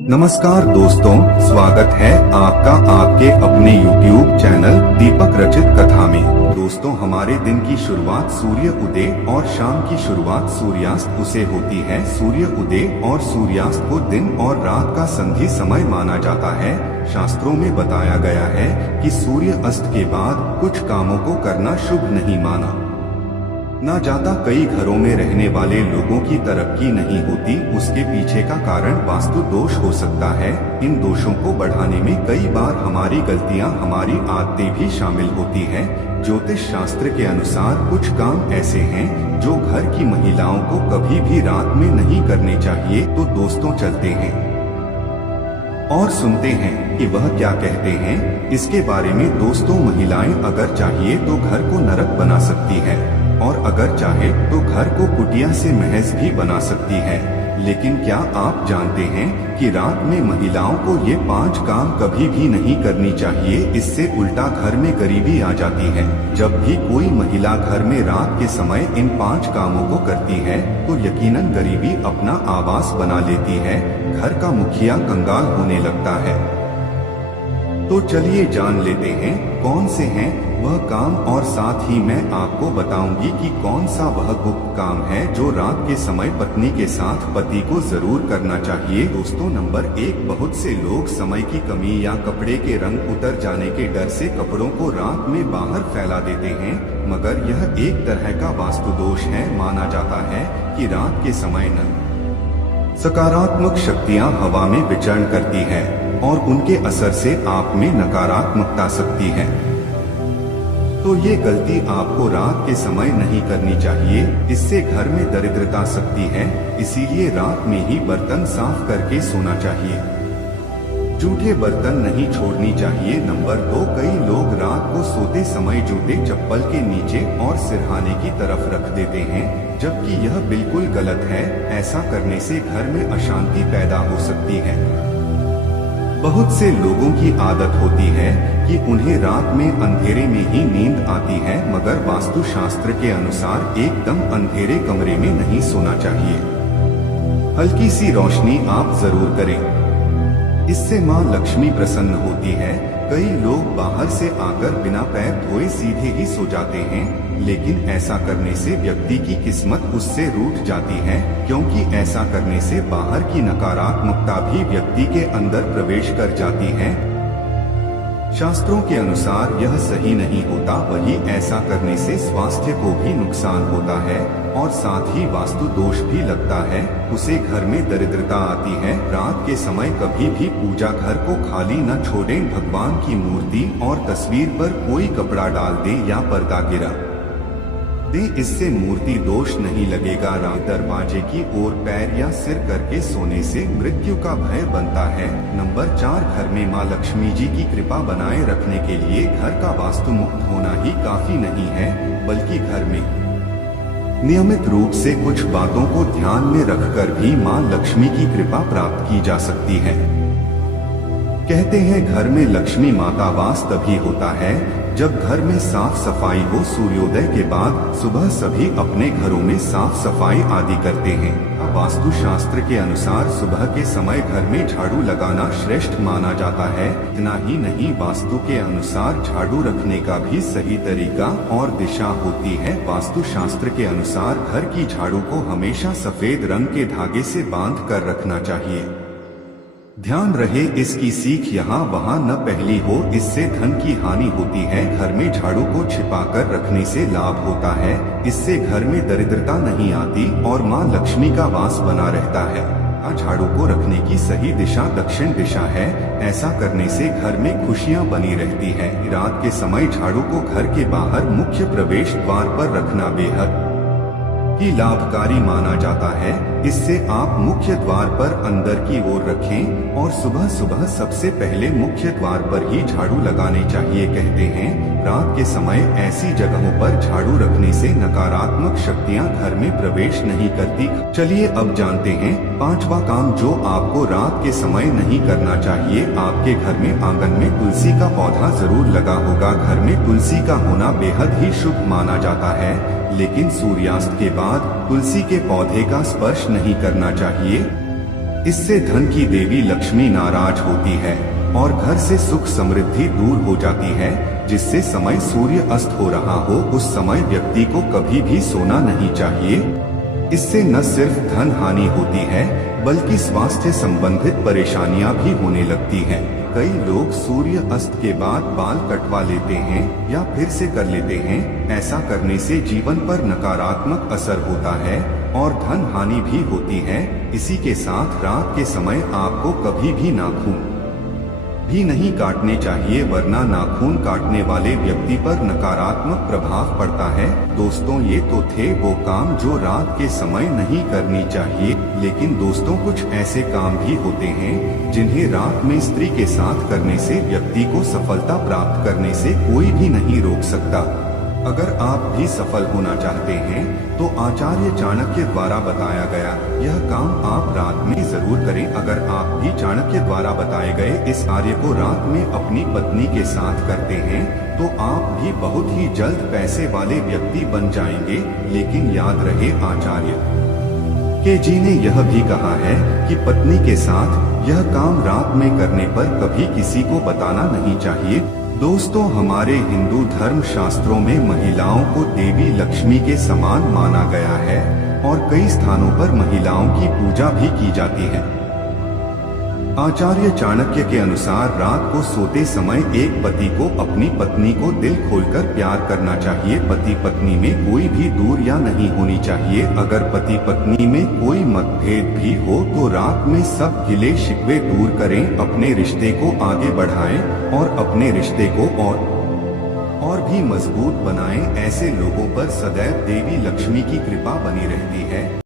नमस्कार दोस्तों, स्वागत है आपका आपके अपने YouTube चैनल दीपक रचित कथा में। दोस्तों, हमारे दिन की शुरुआत सूर्य उदय और शाम की शुरुआत सूर्यास्त से होती है। सूर्य उदय और सूर्यास्त को दिन और रात का संधि समय माना जाता है। शास्त्रों में बताया गया है कि सूर्य अस्त के बाद कुछ कामों को करना शुभ नहीं माना ना जाता। कई घरों में रहने वाले लोगों की तरक्की नहीं होती। उसके पीछे का कारण वास्तु दोष हो सकता है। इन दोषों को बढ़ाने में कई बार हमारी गलतियां, हमारी आदतें भी शामिल होती हैं। ज्योतिष शास्त्र के अनुसार कुछ काम ऐसे हैं जो घर की महिलाओं को कभी भी रात में नहीं करने चाहिए। तो दोस्तों, चलते हैं और सुनते हैं कि वह क्या कहते हैं इसके बारे में। दोस्तों, महिलाएं अगर चाहिए तो घर को नरक बना सकती है और अगर चाहे तो घर को कुटिया से महज भी बना सकती है। लेकिन क्या आप जानते हैं कि रात में महिलाओं को ये 5 काम कभी भी नहीं करनी चाहिए। इससे उल्टा घर में गरीबी आ जाती है। जब भी कोई महिला घर में रात के समय इन 5 कामों को करती है तो यकीनन गरीबी अपना आवास बना लेती है। घर का मुखिया कंगाल होने लगता है। तो चलिए जान लेते हैं कौन से हैं वह काम, और साथ ही मैं आपको बताऊंगी कि कौन सा वह गुप्त काम है जो रात के समय पत्नी के साथ पति को जरूर करना चाहिए। दोस्तों, नंबर 1, बहुत से लोग समय की कमी या कपड़े के रंग उतर जाने के डर से कपड़ों को रात में बाहर फैला देते हैं, मगर यह एक तरह का वास्तु दोष है। माना जाता है कि रात के समय सकारात्मक शक्तियां हवा में विचरण करती है और उनके असर से आप में नकारात्मकता सकती है। तो ये गलती आपको रात के समय नहीं करनी चाहिए। इससे घर में दरिद्रता सकती है। इसीलिए रात में ही बर्तन साफ करके सोना चाहिए। जूठे बर्तन नहीं छोड़नी चाहिए। नंबर 2, कई लोग रात को सोते समय जूते चप्पल के नीचे और सिरहाने की तरफ रख देते हैं, जबकि यह बिल्कुल गलत है। ऐसा करने से घर में अशांति पैदा हो सकती है। बहुत से लोगों की आदत होती है कि उन्हें रात में अंधेरे में ही नींद आती है, मगर वास्तु शास्त्र के अनुसार एकदम अंधेरे कमरे में नहीं सोना चाहिए। हल्की सी रोशनी आप जरूर करें, इससे मां लक्ष्मी प्रसन्न होती है। कई लोग बाहर से आकर बिना पैर धोए सीधे ही सो जाते हैं, लेकिन ऐसा करने से व्यक्ति की किस्मत उससे रूठ जाती है, क्योंकि ऐसा करने से बाहर की नकारात्मकता भी व्यक्ति के अंदर प्रवेश कर जाती है। शास्त्रों के अनुसार यह सही नहीं होता। वही ऐसा करने से स्वास्थ्य को भी नुकसान होता है और साथ ही वास्तु दोष भी लगता है। उसे घर में दरिद्रता आती है। रात के समय कभी भी पूजा घर को खाली न छोड़ें। भगवान की मूर्ति और तस्वीर पर कोई कपड़ा डाल दें या पर्दा गिरा दे, इससे मूर्ति दोष नहीं लगेगा। रात दरवाजे की ओर पैर या सिर करके सोने से मृत्यु का भय बनता है। नंबर 4, घर में मां लक्ष्मी जी की कृपा बनाए रखने के लिए घर का वास्तु मुक्त होना ही काफी नहीं है, बल्कि घर में नियमित रूप से कुछ बातों को ध्यान में रखकर भी मां लक्ष्मी की कृपा प्राप्त की जा सकती है। कहते हैं घर में लक्ष्मी माता वास तभी होता है जब घर में साफ सफाई हो। सूर्योदय के बाद सुबह सभी अपने घरों में साफ सफाई आदि करते हैं। वास्तु शास्त्र के अनुसार सुबह के समय घर में झाड़ू लगाना श्रेष्ठ माना जाता है। इतना ही नहीं, वास्तु के अनुसार झाड़ू रखने का भी सही तरीका और दिशा होती है। वास्तु शास्त्र के अनुसार घर की झाड़ू को हमेशा सफेद रंग के धागे से बांध कर रखना चाहिए। ध्यान रहे, इसकी सीख यहाँ वहाँ न फैली हो, इससे धन की हानि होती है। घर में झाड़ू को छिपाकर रखने से लाभ होता है। इससे घर में दरिद्रता नहीं आती और मां लक्ष्मी का वास बना रहता है। झाड़ू को रखने की सही दिशा दक्षिण दिशा है। ऐसा करने से घर में खुशियाँ बनी रहती है। रात के समय झाड़ू को घर के बाहर मुख्य प्रवेश द्वार पर रखना बेहद ही लाभकारी माना जाता है। इससे आप मुख्य द्वार पर अंदर की ओर रखें और सुबह सुबह सबसे पहले मुख्य द्वार पर ही झाड़ू लगाने चाहिए। कहते हैं रात के समय ऐसी जगहों पर झाड़ू रखने से नकारात्मक शक्तियां घर में प्रवेश नहीं करती। चलिए अब जानते हैं 5वां काम जो आपको रात के समय नहीं करना चाहिए। आपके घर में आंगन में तुलसी का पौधा जरूर लगा होगा। घर में तुलसी का होना बेहद ही शुभ माना जाता है, लेकिन सूर्यास्त के बाद तुलसी के पौधे का स्पर्श नहीं करना चाहिए। इससे धन की देवी लक्ष्मी नाराज होती है और घर से सुख समृद्धि दूर हो जाती है। जिससे समय सूर्य अस्त हो रहा हो उस समय व्यक्ति को कभी भी सोना नहीं चाहिए। इससे न सिर्फ धन हानि होती है बल्कि स्वास्थ्य संबंधित परेशानियां भी होने लगती हैं। कई लोग सूर्य अस्त के बाद बाल कटवा लेते हैं या फिर से कर लेते हैं। ऐसा करने से जीवन पर नकारात्मक असर होता है और धन हानि भी होती है। इसी के साथ रात के समय आपको कभी भी नाखून भी नहीं काटने चाहिए, वरना नाखून काटने वाले व्यक्ति पर नकारात्मक प्रभाव पड़ता है। दोस्तों, ये तो थे वो काम जो रात के समय नहीं करनी चाहिए, लेकिन दोस्तों कुछ ऐसे काम भी होते हैं जिन्हें रात में स्त्री के साथ करने से व्यक्ति को सफलता प्राप्त करने से कोई भी नहीं रोक सकता। अगर आप भी सफल होना चाहते हैं तो आचार्य चाणक्य द्वारा बताया गया यह काम आप रात में जरूर करें। अगर आप भी चाणक्य द्वारा बताए गए इस कार्य को रात में अपनी पत्नी के साथ करते हैं तो आप भी बहुत ही जल्द पैसे वाले व्यक्ति बन जाएंगे। लेकिन याद रहे, आचार्य के जी ने यह भी कहा है कि पत्नी के साथ यह काम रात में करने पर कभी किसी को बताना नहीं चाहिए। दोस्तों, हमारे हिंदू धर्म शास्त्रों में महिलाओं को देवी लक्ष्मी के समान माना गया है और कई स्थानों पर महिलाओं की पूजा भी की जाती है। आचार्य चाणक्य के अनुसार रात को सोते समय एक पति को अपनी पत्नी को दिल खोलकर प्यार करना चाहिए। पति पत्नी में कोई भी दूरियां नहीं होनी चाहिए। अगर पति पत्नी में कोई मतभेद भी हो तो रात में सब गिले शिकवे दूर करें, अपने रिश्ते को आगे बढ़ाएं और अपने रिश्ते को और भी मजबूत बनाएं। ऐसे लोगों पर सदैव देवी लक्ष्मी की कृपा बनी रहती है।